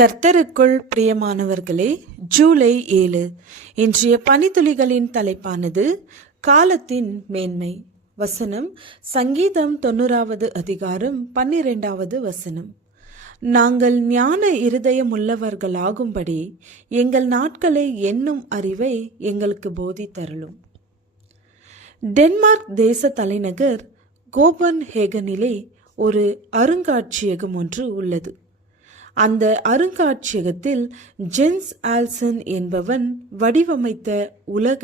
கர்த்தருக்குள் பிரியமானவர்களே, ஜூலை 7 இன்றைய பனித்துளிகளின் தலைப்பானது காலத்தின் மேன்மை. வசனம் சங்கீதம் 90வது அதிகாரம் 12வது வசனம். நாங்கள் ஞான இருதயமுள்ளவர்களாகும்படி எங்கள் நாட்களை எண்ணும் அறிவை எங்களுக்கு போதித்தருளும். டென்மார்க் தேச தலைநகர் கோபன்ஹேகனிலே ஒரு அருங்காட்சியகம் ஒன்று உள்ளது. அந்த அருங்காட்சியகத்தில் ஜென்ஸ் ஆல்சன் என்பவன் வடிவமைத்த உலக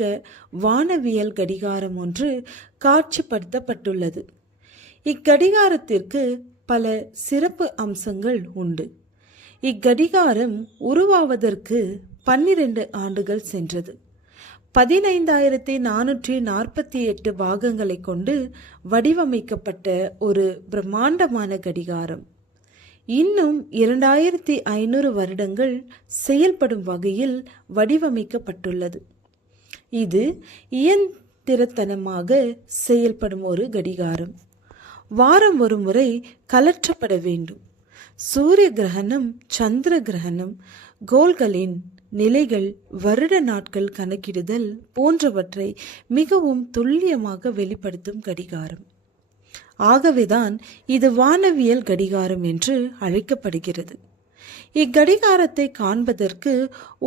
வானவியல் கடிகாரம் ஒன்று காட்சிப்படுத்தப்பட்டுள்ளது. இக்கடிகாரத்திற்கு பல சிறப்பு அம்சங்கள் உண்டு. இக்கடிகாரம் உருவாவதற்கு 12 ஆண்டுகள் சென்றது. 15,448 பாகங்களை கொண்டு வடிவமைக்கப்பட்ட ஒரு பிரம்மாண்டமான கடிகாரம் இன்னும் 2500 வருடங்கள் செயல்படும் வகையில் வடிவமைக்கப்பட்டுள்ளது. இது இயந்திரத்தனமாக செயல்படும் ஒரு கடிகாரம். வாரம் ஒரு முறை கலற்றப்பட வேண்டும். சூரிய கிரகணம், சந்திர கிரகணம், கோள்களின் நிலைகள், வருட நாட்கள் கணக்கிடுதல் போன்றவற்றை மிகவும் துல்லியமாக வெளிப்படுத்தும் கடிகாரம். ஆகவேதான் இது வானவியல் கடிகாரம் என்று அழைக்கப்படுகிறது. இக்கடிகாரத்தை காண்பதற்கு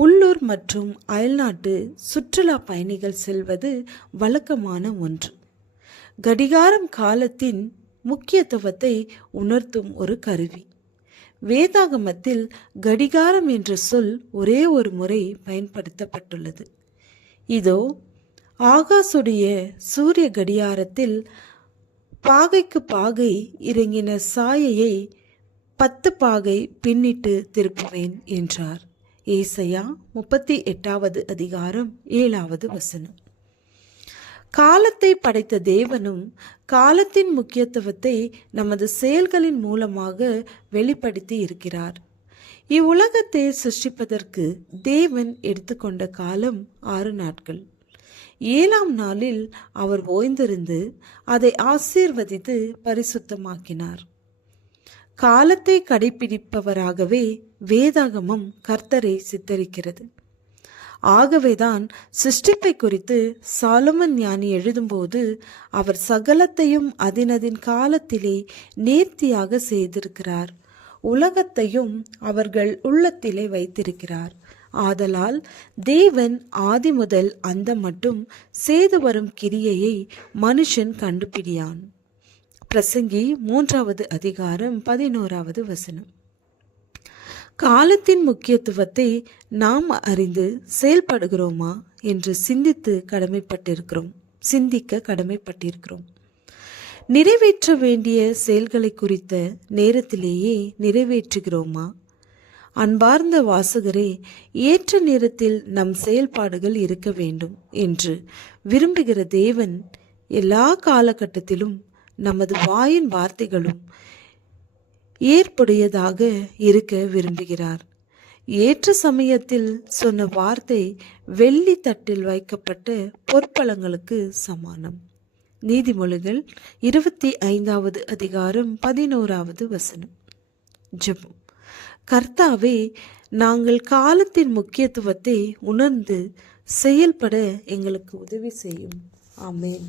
உள்ளூர் மற்றும் அயல்நாட்டு சுற்றுலா பயணிகள் செல்வது வழக்கமான ஒன்று. கடிகாரம் காலத்தின் முக்கியத்துவத்தை உணர்த்தும் ஒரு கருவி. வேதாகமத்தில் கடிகாரம் என்ற சொல் ஒரே ஒரு முறை பயன்படுத்தப்பட்டுள்ளது. இதோ ஆகாசுடைய சூரிய கடிகாரத்தில் பாகைக்கு பாகை இறங்கின சாயையை 10 பாகை பின்னிட்டு திருப்புவேன் என்றார். ஏசாயா 38வது அதிகாரம் 7வது வசனம். காலத்தை படைத்த தேவனும் காலத்தின் முக்கியத்துவத்தை நமது செயல்களின் மூலமாக வெளிப்படுத்தி இருக்கிறார். இவ்வுலகத்தை சிருஷ்டிப்பதற்கு தேவன் எடுத்துக்கொண்ட காலம் 6 நாட்கள். 7ஆம் நாளில் அவர் ஓய்ந்திருந்து அதை ஆசீர்வதித்து பரிசுத்தமாக்கினார். காலத்தை கடைபிடிப்பவராகவே வேதாகமம் கர்த்தரை சித்தரிக்கிறது. ஆகவேதான் சிருஷ்டிப்பை குறித்து சாலமன் ஞானி எழுதும்போது அவர் சகலத்தையும் அதினதின் காலத்திலே நேர்த்தியாக செய்திருக்கிறார், உலகத்தையும் அவர்கள் உள்ளத்திலே வைத்திருக்கிறார். ஆதலால் தேவன் ஆதி முதல் அந்த மட்டும் செய்து வரும் கிரியையை மனுஷன் கண்டுபிடியான். பிரசங்கி 3வது அதிகாரம் 11வது வசனம். காலத்தின் முக்கியத்துவத்தை நாம் அறிந்து செயல்படுகிறோமா என்று சிந்திக்க கடமைப்பட்டிருக்கிறோம். நிறைவேற்ற வேண்டிய செயல்களை குறித்த நேரத்திலேயே நிறைவேற்றுகிறோமா? அன்பார்ந்த வாசகரே, ஏற்ற நேரத்தில் நம் செயல்பாடுகள் இருக்க வேண்டும் என்று விரும்புகிற தேவன் எல்லா காலகட்டத்திலும் நமது வாயின் வார்த்தைகளும் ஏற்புடையதாக இருக்க விரும்புகிறார். ஏற்ற சமயத்தில் சொன்ன வார்த்தை வெள்ளி தட்டில் வைக்கப்பட்ட பொற்பழங்களுக்கு சமானம். நீதிமொழிகள் 25வது அதிகாரம் 11வது வசனம். ஜெபம். கர்த்தாவே, நாங்கள் காலத்தின் முக்கியத்துவத்தை உணர்ந்து செயல்பட எங்களுக்கு உதவி செய்யும். ஆமென்.